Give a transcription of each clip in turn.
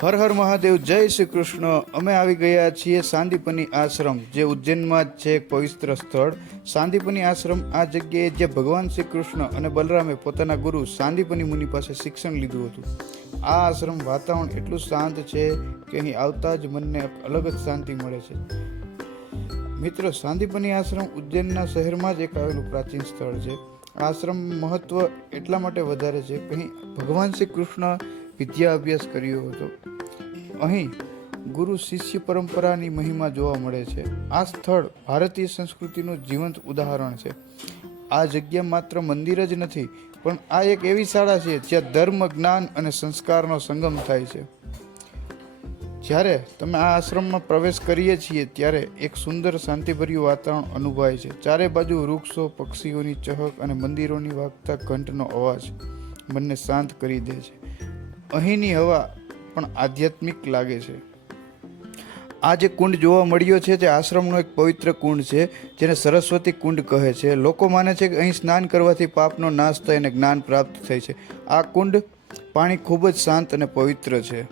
હર હર મહાદેવ, જય શ્રી કૃષ્ણ। અમે આવી ગયા છીએ સાંદીપની આશ્રમ, જે ઉજ્જૈનમાં જ છે એક પવિત્ર સ્થળ। સાંદીપની આશ્રમ આ જગ્યાએ જે ભગવાન શ્રી કૃષ્ણ અને બલરામે પોતાના ગુરુ સાંદીપની મુનિ પાસે શિક્ષણ લીધું હતું। આ આશ્રમ વાતાવરણ એટલું શાંત છે કે અહીં આવતા જ મનને અલગ જ શાંતિ મળે છે। મિત્રો, સાંદીપની આશ્રમ ઉજ્જૈનના શહેરમાં જ એક આવેલું પ્રાચીન સ્થળ છે। આશ્રમ મહત્વ એટલા માટે વધારે છે કે અહીં ભગવાન શ્રી કૃષ્ણ વિદ્યા અભ્યાસ કર્યો હતો। અહીં ગુરુ શિષ્ય પરંપરાની મહિમા જોવા મળે છે। આ સ્થળ ભારતીય સંસ્કૃતિનું જીવંત ઉદાહરણ છે। આ જગ્યા માત્ર મંદિર જ નથી, પણ આ એક એવી શાળા છે જ્યાં ધર્મ, જ્ઞાન અને સંસ્કારનો સંગમ થાય છે। જ્યારે તમે આ આશ્રમમાં પ્રવેશ કરીએ છીએ ત્યારે એક સુંદર શાંતિભર્યું વાતાવરણ અનુભવાય છે। ચારે બાજુ વૃક્ષો, પક્ષીઓની ચહક અને મંદિરોની વાગતા ઘંટનો અવાજ મનને શાંત કરી દે છે। અહીંની હવા પણ આધ્યાત્મિક લાગે છે। આ જે કુંડ જોવા મળ્યો છે તે આશ્રમનો એક પવિત્ર કુંડ છે, જેને સરસ્વતી કુંડ કહે છે। લોકો માને છે કે અહીં સ્નાન કરવાથી પાપનો નાશ થાય અને જ્ઞાન પ્રાપ્ત થાય છે। આ કુંડ પાણી ખૂબ જ શાંત અને પવિત્ર છે।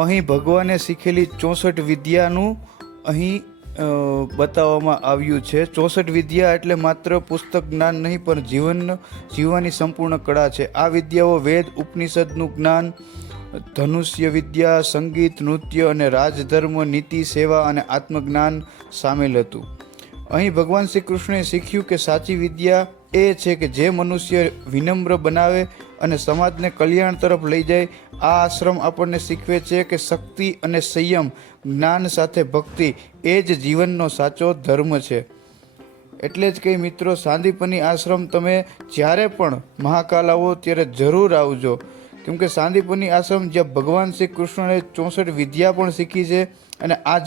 અહીં ભગવાને શીખેલી 64 વિદ્યાનું અહીં બતાવવામાં આવ્યું છે। 64 વિદ્યા એટલે માત્ર પુસ્તક જ્ઞાન નહીં, પણ જીવવાની સંપૂર્ણ કળા છે। આ વિદ્યાઓ વેદ, ઉપનિષદનું જ્ઞાન, ધનુષ્ય વિદ્યા, સંગીત, નૃત્ય અને રાજધર્મ, નીતિ, સેવા અને આત્મજ્ઞાન સામેલ હતું। અહીં ભગવાન શ્રી કૃષ્ણએ શીખ્યું કે સાચી વિદ્યા એ છે કે જે મનુષ્ય વિનમ્ર બનાવે અને સમાજને કલ્યાણ તરફ લઈ જાય। આ આશ્રમ આપણને શીખવે છે કે શક્તિ અને સંયમ, જ્ઞાન સાથે ભક્તિ એ જ જીવનનો સાચો ધર્મ છે। એટલે જ કંઈ મિત્રો, સાંદીપની આશ્રમ તમે જ્યારે પણ મહાકાલ આવો ત્યારે જરૂર આવજો, કેમકે સાંદીપની આશ્રમ જ્યાં ભગવાન શ્રી કૃષ્ણએ 64 વિદ્યા પણ શીખી છે। અને આ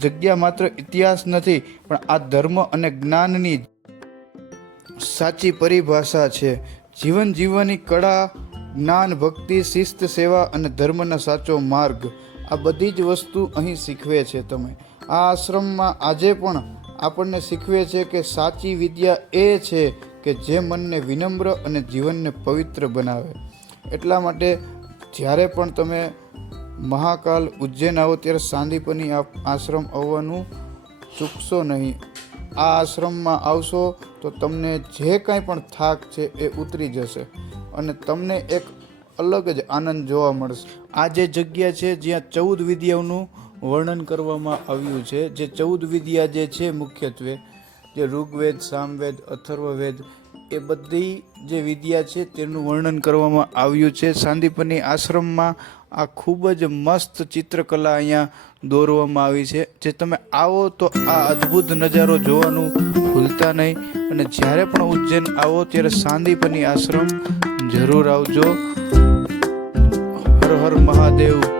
જગ્યા માત્ર ઇતિહાસ નથી, પણ આ ધર્મ અને જ્ઞાનની સાચી પરિભાષા છે। જીવન જીવવાની કળા, જ્ઞાન, ભક્તિ, શિસ્ત, સેવા અને ધર્મનો સાચો માર્ગ, આ બધી જ વસ્તુ અહીં શીખવે છે તમે। આ આશ્રમમાં આજે પણ આપણને શીખવે છે કે સાચી વિદ્યા એ છે કે જે મનને વિનમ્ર અને જીવનને પવિત્ર બનાવે। એટલા માટે જ્યારે પણ તમે મહાકાલ ઉજ્જૈન આવો ત્યારે સાંદીપની આશ્રમ આવવાનું ચૂકશો નહીં। આ આશ્રમમાં આવશો તો તમને જે કાંઈ પણ થાક છે એ ઉતરી જશે અને તમને એક અલગ જ આનંદ જોવા મળશે। આ જે જગ્યા છે જ્યાં 14 વિદ્યાઓનું વર્ણન કરવામાં આવ્યું છે, જે 14 વિદ્યા જે છે મુખ્યત્વે જે ઋગ્વેદ, સામવેદ, અથર્વવેદ એ બધી જે વિદ્યા છે તેનું વર્ણન કરવામાં આવ્યું છે। સાંદીપની આશ્રમમાં આ ખૂબ જ મસ્ત ચિત્રકલા અહીંયા દોરવામાં આવી છે। જે તમે આવો તો આ અદ્ભુત નજારો જોવાનું ભૂલતા નહીં। અને જ્યારે પણ ઉજ્જૈન આવો ત્યારે સાંદીપની આશ્રમ જરૂર આવજો। હર હર મહાદેવ।